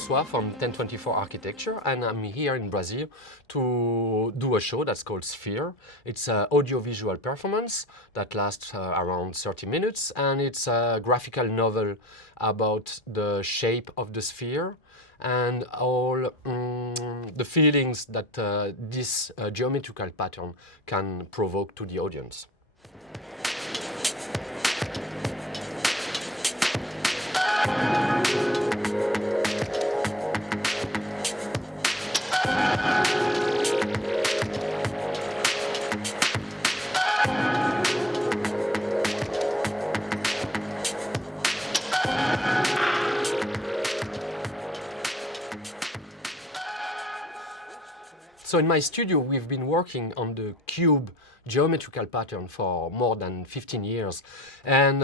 François from 1024 Architecture, and I'm here in Brazil to do a show that's called Sphere. It's an audiovisual performance that lasts around 30 minutes, and it's a graphical novel about the shape of the sphere and all the feelings that this geometrical pattern can provoke to the audience. So in my studio, we've been working on the cube geometrical pattern for more than 15 years. And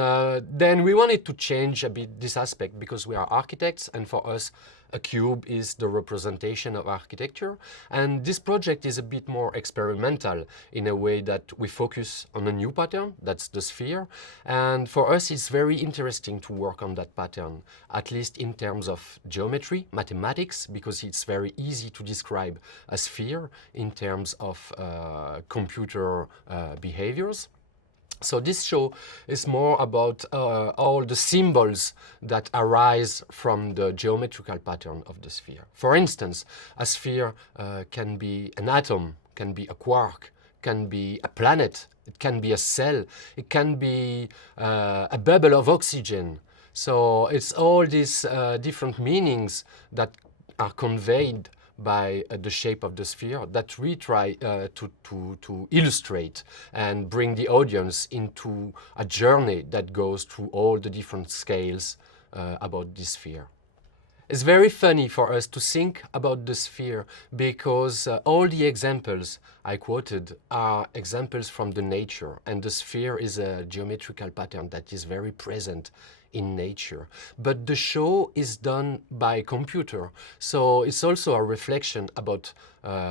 then we wanted to change a bit this aspect because we are architects, and for us, a cube is the representation of architecture. And this project is a bit more experimental in a way that we focus on a new pattern, that's the sphere. And for us, it's very interesting to work on that pattern, at least in terms of geometry, mathematics, because it's very easy to describe a sphere in terms of computer behaviors. So this show is more about all the symbols that arise from the geometrical pattern of the sphere. For instance, a sphere can be an atom, can be a quark, can be a planet, it can be a cell, it can be a bubble of oxygen. So it's all these different meanings that are conveyed by the shape of the sphere that we try to illustrate and bring the audience into a journey that goes through all the different scales about this sphere. It's very funny for us to think about the sphere because all the examples I quoted are examples from the nature, and the sphere is a geometrical pattern that is very present in nature. But the show is done by computer, so it's also a reflection about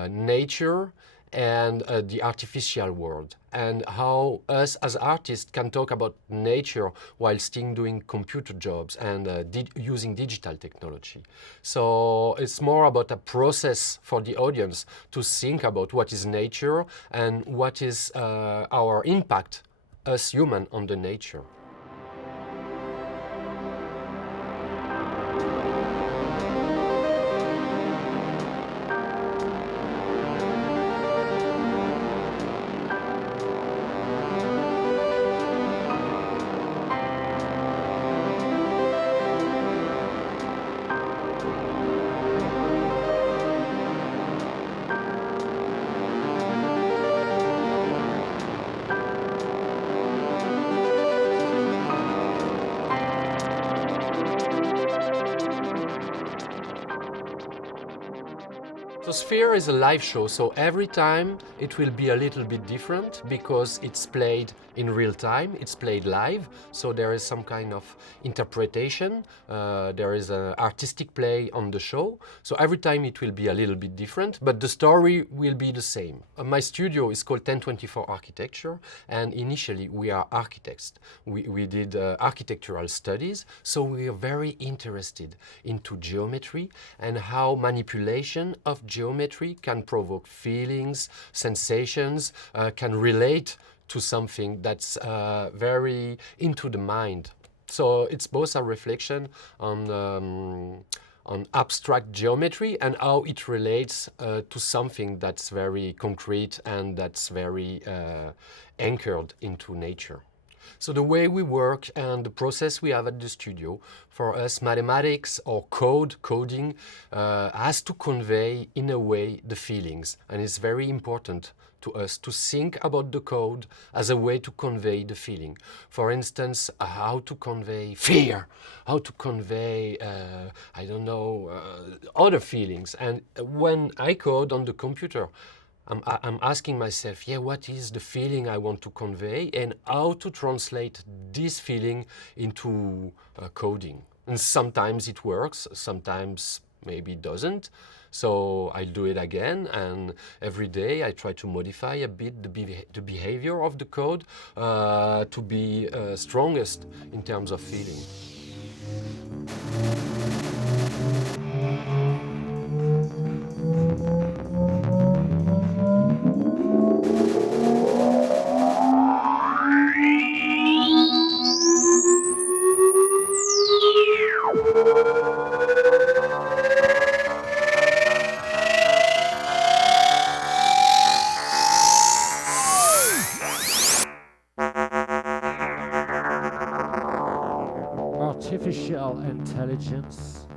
nature and the artificial world, and how us as artists can talk about nature while still doing computer jobs and using digital technology. So it's more about a process for the audience to think about what is nature and what is our impact as humans on the nature. So Sphere is a live show, so every time it will be a little bit different because it's played in real time, it's played live, so there is some kind of interpretation, there is an artistic play on the show, so every time it will be a little bit different, but the story will be the same. My studio is called 1024 Architecture, and initially we are architects. We did architectural studies, so we are very interested into geometry and how manipulation of geometry can provoke feelings, sensations, can relate to something that's very into the mind. So it's both a reflection on abstract geometry and how it relates to something that's very concrete and that's very anchored into nature. So the way we work and the process we have at the studio, for us, mathematics or coding, has to convey in a way the feelings. And it's very important to us to think about the code as a way to convey the feeling. For instance, how to convey fear, how to convey, other feelings. And when I code on the computer, I'm asking myself, what is the feeling I want to convey and how to translate this feeling into coding. And sometimes it works, sometimes maybe it doesn't. So I do it again, and every day I try to modify a bit the behavior of the code to be strongest in terms of feeling. artificial intelligence